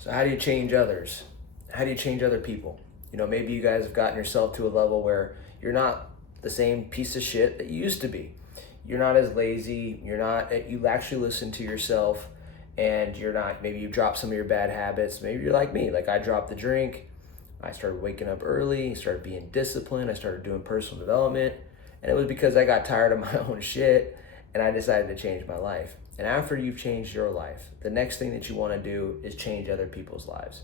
So how do you change others? How do you change other people? Maybe you guys have gotten yourself to a level where you're not the same piece of shit that you used to be. You're not as lazy. You actually listen to yourself, and maybe you drop some of your bad habits. Maybe you're like me. Like, I dropped the drink. I started waking up early, started being disciplined. I started doing personal development. And it was because I got tired of my own shit and I decided to change my life. And after you've changed your life, the next thing that you want to do is change other people's lives.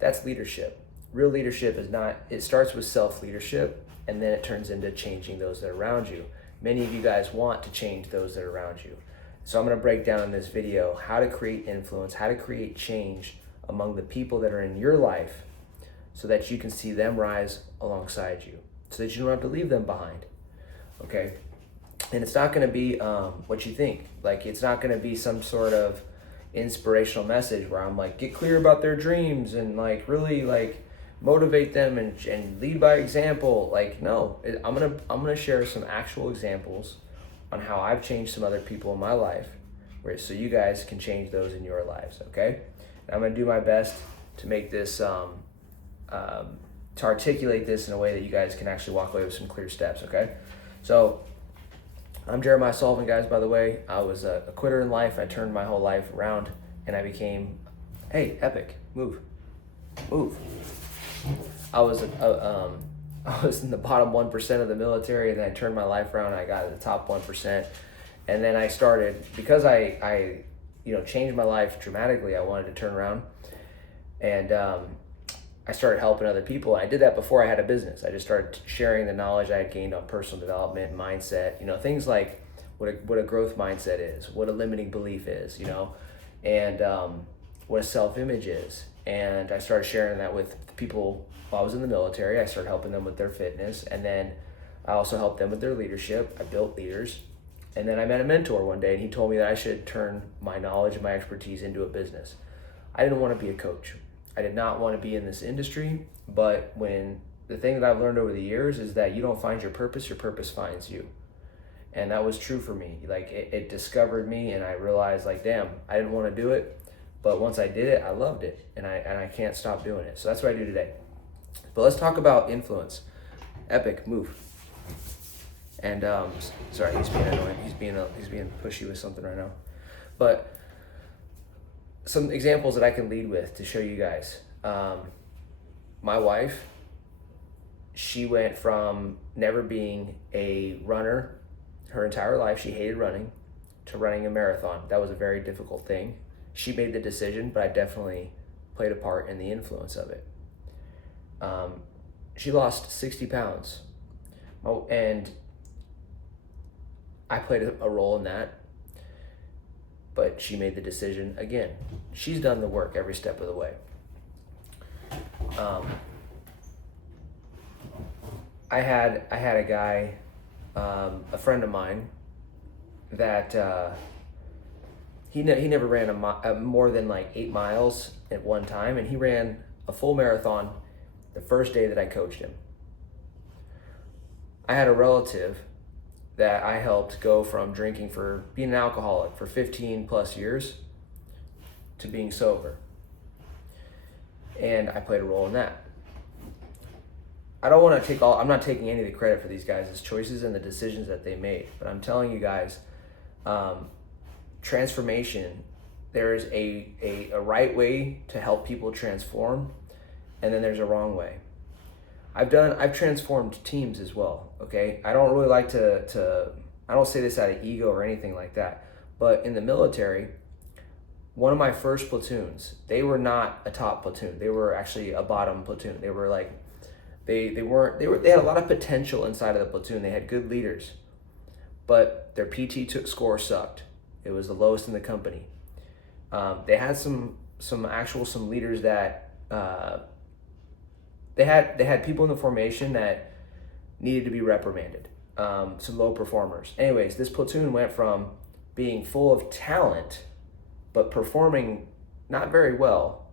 That's leadership. Real leadership is not, it starts with self-leadership, and then it turns into changing those that are around you. Many of you guys want to change those that are around you. So I'm going to break down in this video how to create influence, how to create change among the people that are in your life so that you can see them rise alongside you, so that you don't have to leave them behind, okay? And it's not going to be what you think. Like, it's not going to be some sort of inspirational message where I'm like, get clear about their dreams and like really like motivate them and lead by example. Like, no, I'm gonna share some actual examples on how I've changed some other people in my life, so you guys can change those in your lives, okay? And I'm gonna do my best to make this to articulate this in a way that you guys can actually walk away with some clear steps, okay? So I'm Jeremiah Sullivan, guys, by the way. I was a quitter in life. I turned my whole life around and I became, hey, Epic, move. I was in the bottom 1% of the military, and then I turned my life around and I got to the top 1%. And then I started, because I changed my life dramatically, I wanted to turn around. And I started helping other people. I did that before I had a business. I just started sharing the knowledge I had gained on personal development, mindset, things like what a growth mindset is, what a limiting belief is, and what a self-image is. And I started sharing that with people while I was in the military. I started helping them with their fitness, and then I also helped them with their leadership. I built leaders. And then I met a mentor one day, and he told me that I should turn my knowledge and my expertise into a business. I didn't want to be a coach. I did not want to be in this industry, but the thing that I've learned over the years is that you don't find your purpose finds you. And that was true for me. Like, it discovered me, and I realized, like, damn, I didn't want to do it, but once I did it, I loved it, and I can't stop doing it. So that's what I do today. But let's talk about influence. Epic, move. And sorry, he's being annoying. He's being pushy with something right now. But some examples that I can lead with to show you guys. My wife, she went from never being a runner her entire life, she hated running, to running a marathon. That was a very difficult thing. She made the decision, but I definitely played a part in the influence of it. She lost 60 pounds. And I played a role in that. But she made the decision again. She's done the work every step of the way. I had a guy, a friend of mine, that he never ran more than like 8 miles at one time, and he ran a full marathon the first day that I coached him. I had a relative that I helped go from being an alcoholic for 15 plus years to being sober. And I played a role in that. I'm not taking any of the credit for these guys' choices and the decisions that they made, but I'm telling you guys, transformation, there is a right way to help people transform, and then there's a wrong way. I've transformed teams as well, okay? I don't really like I don't say this out of ego or anything like that, but in the military, one of my first platoons, they were not a top platoon. They were actually a bottom platoon. They were like, they had a lot of potential inside of the platoon. They had good leaders, but their PT score sucked. It was the lowest in the company. They had some leaders that, they had people in the formation that needed to be reprimanded, some low performers. Anyways, this platoon went from being full of talent, but performing not very well.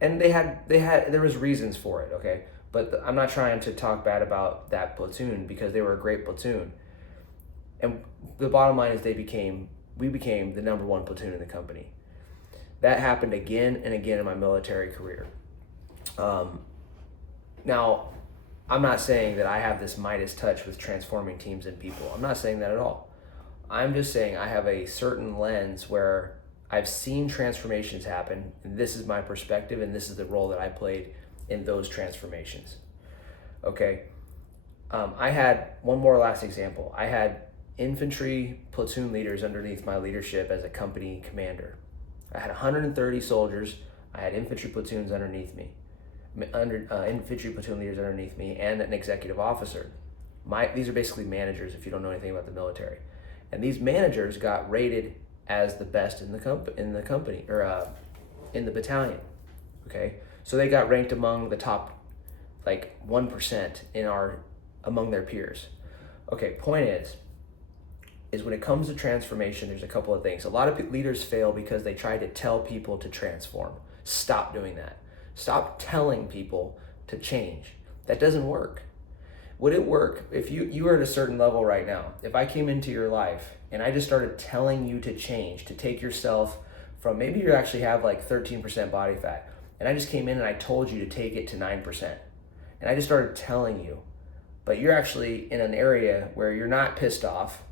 And there was reasons for it, okay? But I'm not trying to talk bad about that platoon because they were a great platoon. And the bottom line is we became the number 1 platoon in the company. That happened again and again in my military career. Now, I'm not saying that I have this Midas touch with transforming teams and people. I'm not saying that at all. I'm just saying I have a certain lens where I've seen transformations happen, and this is my perspective, and this is the role that I played in those transformations. Okay. I had one more last example. I had infantry platoon leaders underneath my leadership as a company commander. I had 130 soldiers. I had infantry platoons underneath me, infantry platoon leaders underneath me, and an executive officer. These are basically managers if you don't know anything about the military. And these managers got rated as the best in the company or in the battalion. Okay, so they got ranked among the top, like 1% among their peers. Okay, point is when it comes to transformation, there's a couple of things. A lot of leaders fail because they try to tell people to transform. Stop doing that. Stop telling people to change. That doesn't work. Would it work if you were at a certain level right now? If I came into your life and I just started telling you to change, to take yourself from, maybe you actually have like 13% body fat, and I just came in and I told you to take it to 9%. And I just started telling you, but you're actually in an area where you're not pissed off.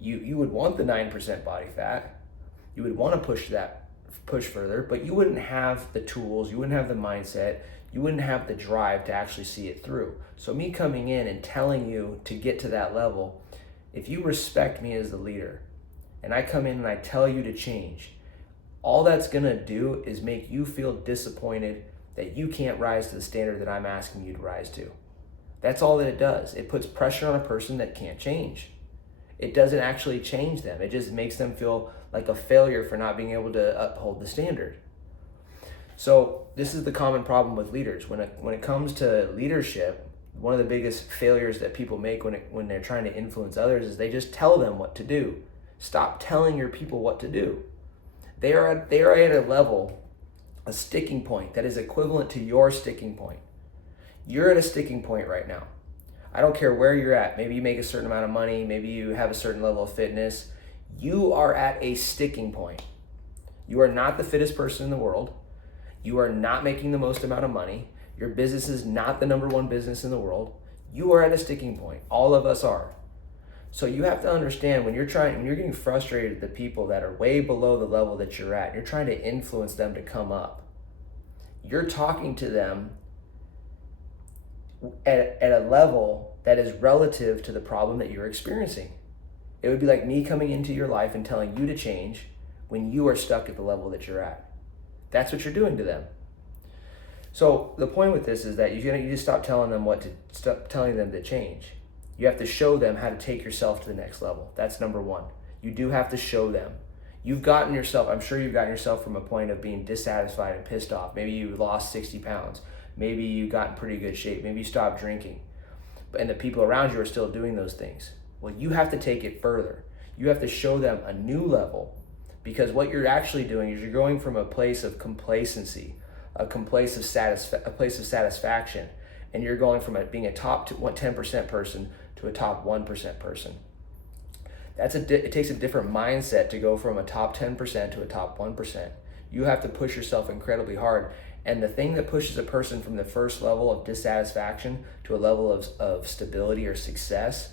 You would want the 9% body fat. You would want to push further, but you wouldn't have the tools, you wouldn't have the mindset, you wouldn't have the drive to actually see it through. So me coming in and telling you to get to that level, if you respect me as the leader, and I come in and I tell you to change, all that's gonna do is make you feel disappointed that you can't rise to the standard that I'm asking you to rise to. That's all that it does. It puts pressure on a person that can't change. It doesn't actually change them. It just makes them feel like a failure for not being able to uphold the standard. So this is the common problem with leaders. When it comes to leadership, one of the biggest failures that people make when they're trying to influence others is they just tell them what to do. Stop telling your people what to do. They are at a level, a sticking point that is equivalent to your sticking point. You're at a sticking point right now. I don't care where you're at. Maybe you make a certain amount of money. Maybe you have a certain level of fitness. You are at a sticking point. You are not the fittest person in the world. You are not making the most amount of money. Your business is not the number one business in the world. You are at a sticking point. All of us are. So you have to understand when you're getting frustrated at the people that are way below the level that you're at, you're trying to influence them to come up. You're talking to them at a level that is relative to the problem that you're experiencing. It would be like me coming into your life and telling you to change when you are stuck at the level that you're at. That's what you're doing to them. So the point with this is that you just stop telling them to change. You have to show them how to take yourself to the next level. That's number one. You do have to show them. I'm sure you've gotten yourself from a point of being dissatisfied and pissed off. Maybe you lost 60 pounds. Maybe you got in pretty good shape. Maybe you stopped drinking. And the people around you are still doing those things. Well, you have to take it further. You have to show them a new level, because what you're actually doing is you're going from a place of complacency, a place of satisfaction, and you're going from being a top 10% person to a top 1% person. It takes a different mindset to go from a top 10% to a top 1%. You have to push yourself incredibly hard. And the thing that pushes a person from the first level of dissatisfaction to a level of stability or success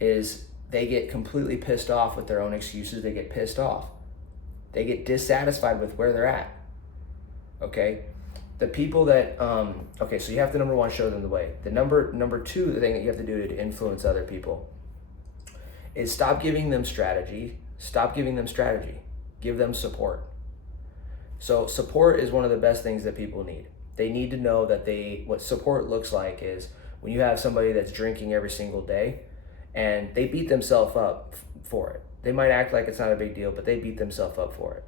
is they get completely pissed off with their own excuses. They get pissed off. They get dissatisfied with where they're at. Okay? The people that, so you have to, number one, show them the way. The number two, the thing that you have to do to influence other people is stop giving them strategy. Give them support. So support is one of the best things that people need. They need to know that what support looks like is when you have somebody that's drinking every single day and they beat themselves up for it. They might act like it's not a big deal, but they beat themselves up for it.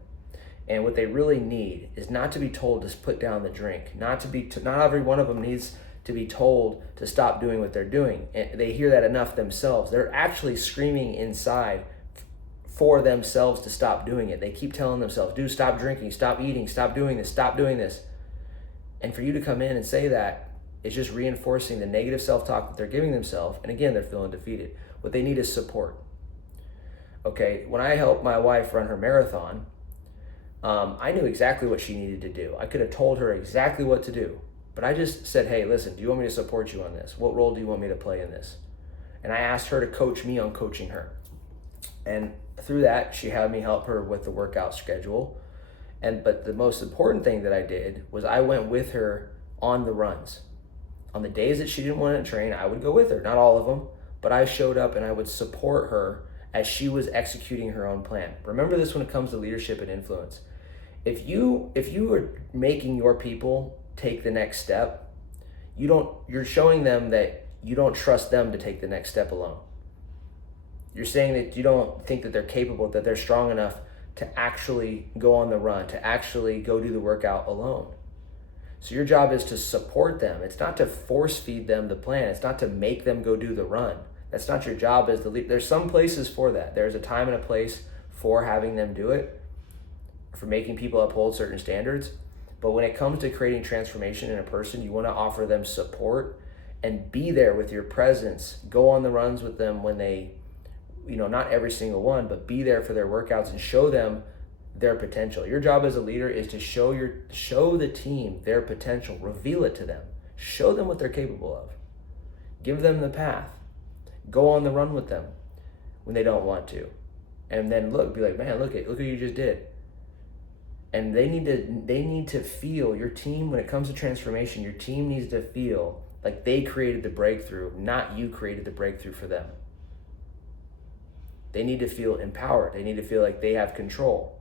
And what they really need is not to be told to put down the drink. Not every one of them needs to be told to stop doing what they're doing. And they hear that enough themselves. They're actually screaming inside for themselves to stop doing it. They keep telling themselves, dude, stop drinking, stop eating, stop doing this. And for you to come in and say that is just reinforcing the negative self-talk that they're giving themselves. And again, they're feeling defeated. What they need is support. Okay, when I helped my wife run her marathon, I knew exactly what she needed to do. I could have told her exactly what to do, but I just said, hey, listen, do you want me to support you on this? What role do you want me to play in this? And I asked her to coach me on coaching her. And through that, she had me help her with the workout schedule. But the most important thing that I did was I went with her on the runs. On the days that she didn't want to train, I would go with her. Not all of them, but I showed up and I would support her as she was executing her own plan. Remember this when it comes to leadership and influence. If you are making your people take the next step, you're showing them that you don't trust them to take the next step alone. You're saying that you don't think that they're capable, that they're strong enough to actually go on the run, to actually go do the workout alone. So your job is to support them. It's not to force feed them the plan. It's not to make them go do the run. That's not your job as the leader. There's some places for that. There's a time and a place for having them do it, for making people uphold certain standards. But when it comes to creating transformation in a person, you want to offer them support and be there with your presence. Go on the runs with them when they, not every single one, but be there for their workouts and show them their potential. Your job as a leader is to show the team their potential, reveal it to them, show them what they're capable of, give them the path, go on the run with them when they don't want to, and then be like, man, look what you just did. And they need to feel, your team, when it comes to transformation, your team needs to feel like they created the breakthrough, not you created the breakthrough for them. They need to feel empowered. They need to feel like they have control.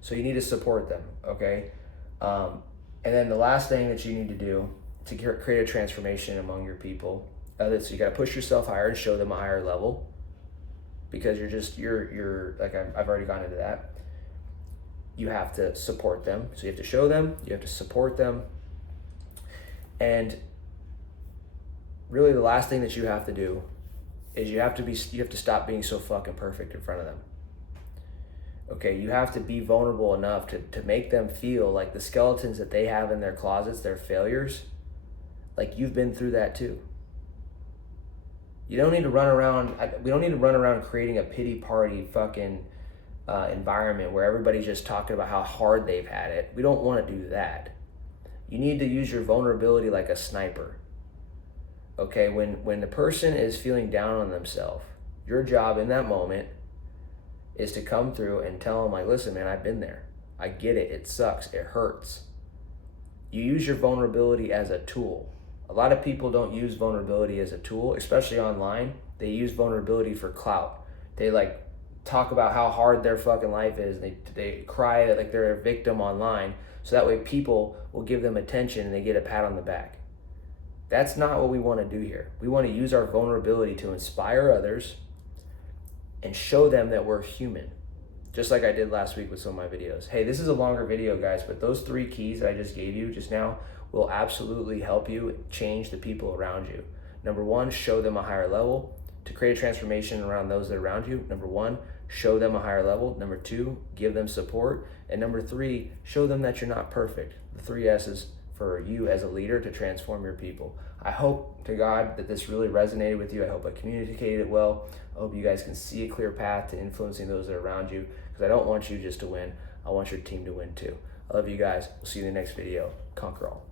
So you need to support them, okay? And then the last thing that you need to do to create a transformation among your people, so you got to push yourself higher and show them a higher level, because you're like, I've already gone into that. You have to support them. So you have to show them, you have to support them. And really the last thing that you have to do is you have to stop being so fucking perfect in front of them. Okay, you have to be vulnerable enough to make them feel like the skeletons that they have in their closets, their failures, like you've been through that too. We don't need to run around creating a pity party fucking environment where everybody's just talking about how hard they've had it. We don't want to do that. You need to use your vulnerability like a sniper. Okay, when the person is feeling down on themselves, your job in that moment is to come through and tell them, like, listen, man, I've been there. I get it. It sucks. It hurts. You use your vulnerability as a tool. A lot of people don't use vulnerability as a tool, especially online. They use vulnerability for clout. They like talk about how hard their fucking life is. They cry like they're a victim online, so that way people will give them attention and they get a pat on the back. That's not what we want to do here. We want to use our vulnerability to inspire others and show them that we're human, just like I did last week with some of my videos. Hey, this is a longer video, guys, but those 3 keys that I just gave you just now will absolutely help you change the people around you. Number 1, show them a higher level. To create a transformation around those that are around you, number 1, show them a higher level. Number 2, give them support. And number 3, show them that you're not perfect. The 3 S's for you as a leader to transform your people. I hope to God that this really resonated with you. I hope I communicated it well. I hope you guys can see a clear path to influencing those that are around you, because I don't want you just to win. I want your team to win too. I love you guys. We'll see you in the next video. Conquer all.